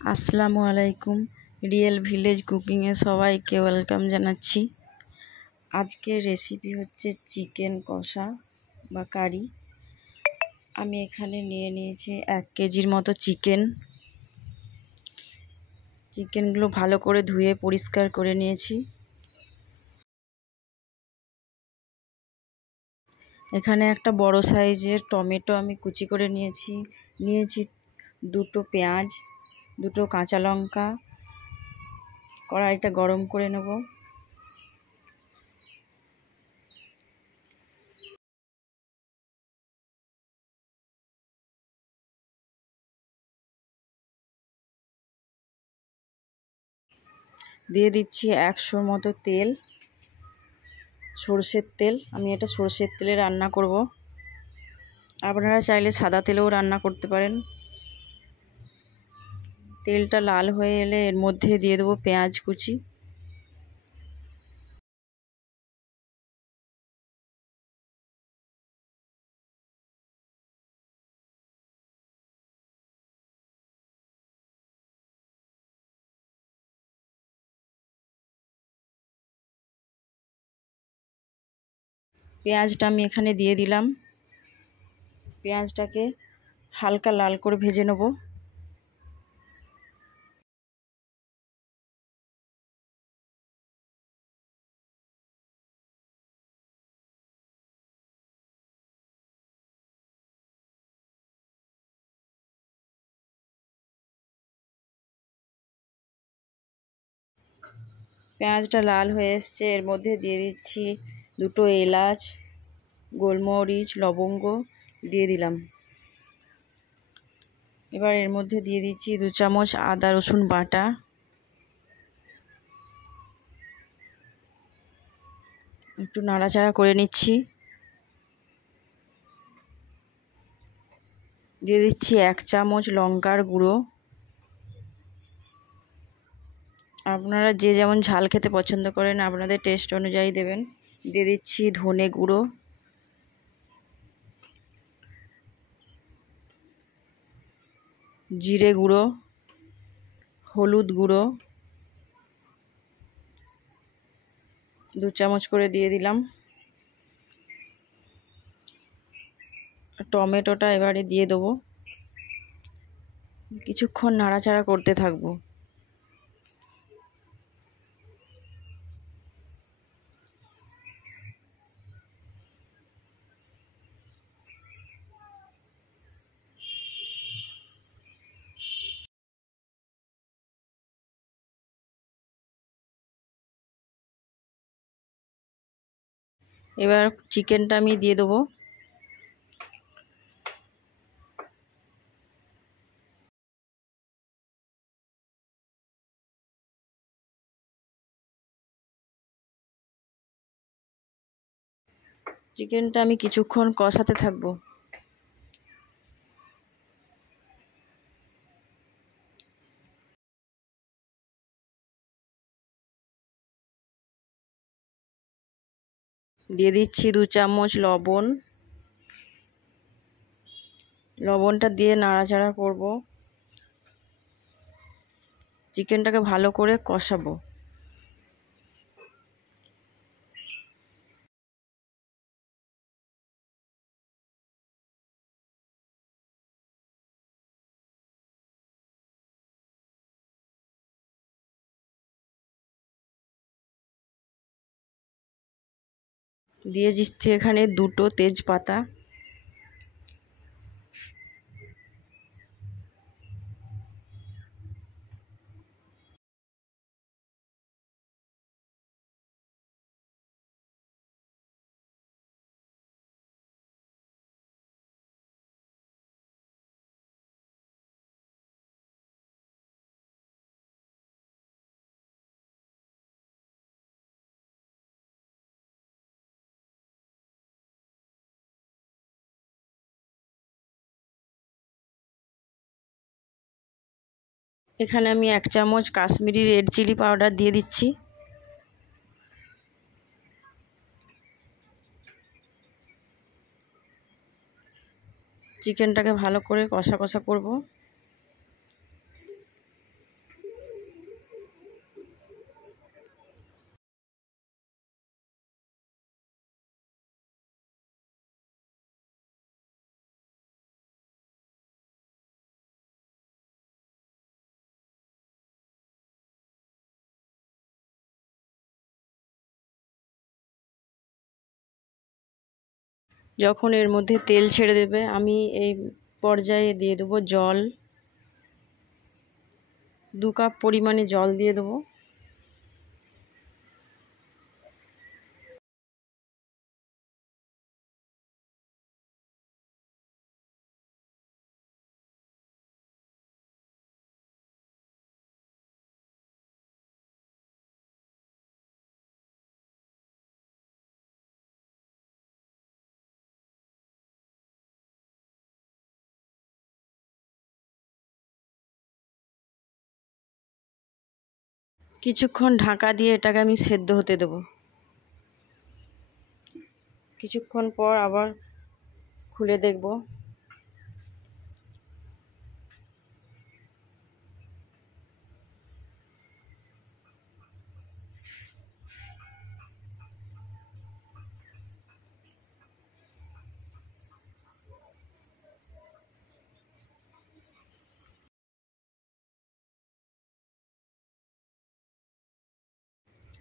আসসালামু আলাইকুম। Real village কুকিংয়ে সবাইকে ওয়েলকাম জানাচ্ছি। আজকের রেসিপি হচ্ছে চিকেন কষা বা কারি। আমি এখানে নিয়ে নিয়েছি 1 কেজির মতো চিকেনগুলো ভালো করে ধুয়ে পরিষ্কার করে নিয়েছি। এখানে একটা বড় সাইজের টমেটো আমি কুচি করে নিয়েছি 2টো পেঁয়াজ, 2টো কাঁচা লঙ্কা। কড়াইটা গরম করে নেব। দিয়ে দিচ্ছি 100 মতো তেল, সরষের তেল। আমি এটা সরষের তেলে রান্না করব, আপনারা চাইলে সাদা তেলেও রান্না করতে পারেন। তেলটা লাল হয়ে এলে এর মধ্যে দিয়ে দেবো পেঁয়াজ কুচি। পেঁয়াজটা আমি এখানে দিয়ে দিলাম। পেঁয়াজটাকে হালকা লাল করে ভেজে নেব। পেঁয়াজটা লাল হয়ে এসছে, এর মধ্যে দিয়ে দিচ্ছি 2টো এলাচ, গোলমরিচ, লবঙ্গ দিয়ে দিলাম। এবার এর মধ্যে দিয়ে দিচ্ছি 2 চামচ আদা রসুন বাটা। একটু নাড়াচাড়া করে নিচ্ছি। দিয়ে দিচ্ছি 1 চামচ লঙ্কার গুঁড়ো। আপনারা যে যেমন ঝাল খেতে পছন্দ করেন আপনাদের টেস্ট অনুযায়ী দেবেন। দিয়ে দিচ্ছি ধনে গুঁড়ো, জিরে গুঁড়ো, হলুদ গুঁড়ো 2 চামচ করে দিয়ে দিলাম। টমেটোটা এবারে দিয়ে দেবো। কিছুক্ষণ নাড়াচাড়া করতে থাকবো। এবার চিকেনটা আমি দিয়ে দেবো। চিকেনটা আমি কিছুক্ষণ কষাতে থাকবো। দিয়ে দিচ্ছি 2 চামচ লবণ। লবণটা দিয়ে নাড়াচাড়া করব। চিকেনটাকে ভালো করে কষাবো। দিয়ে দিচ্ছি এখানে 2টো তেজপাতা। এখানে আমি 1 চামচ কাশ্মীরি রেড চিলি পাউডার দিয়ে দিচ্ছি। চিকেনটাকে ভালো করে কষা করব। যখন এর মধ্যে তেল ছেড়ে দেবে আমি এই পর্যায়ে দিয়ে দেবো জল, 2 কাপ পরিমাণে জল দিয়ে দেবো। কিছুক্ষণ ঢাকা দিয়ে এটাকে আমি সেদ্ধ হতে দেবো। কিছুক্ষণ পর আবার খুলে দেখব।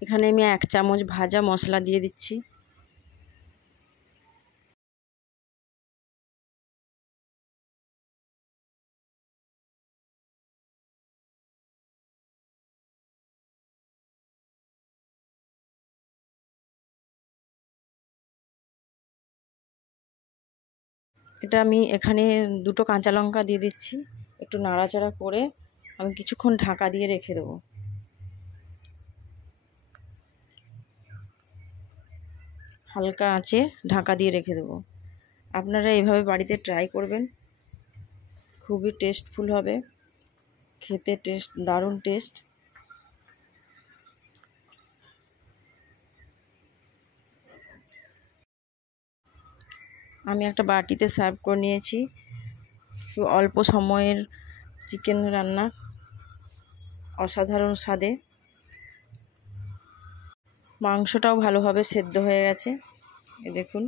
এখানে আমি 1 চামচ ভাজা মশলা দিয়ে দিচ্ছি। এটা আমি এখানে 2টো কাঁচা লঙ্কা দিয়ে দিচ্ছি। একটু নাড়াচাড়া করে আমি কিছুক্ষণ ঢাকা দিয়ে রেখে দেবো। হালকা আঁচে ঢাকা দিয়ে রেখে দেবো। আপনারা এইভাবে বাড়িতে ট্রাই করবেন, খুবই টেস্টফুল হবে, খেতে দারুণ টেস্ট। আমি একটা বাটিতে সার্ভ করে নিয়েছি। অল্প সময়ের চিকেন রান্না, অসাধারণ স্বাদে। মাংসটাও ভালোভাবে সেদ্ধ হয়ে গেছে, দেখুন।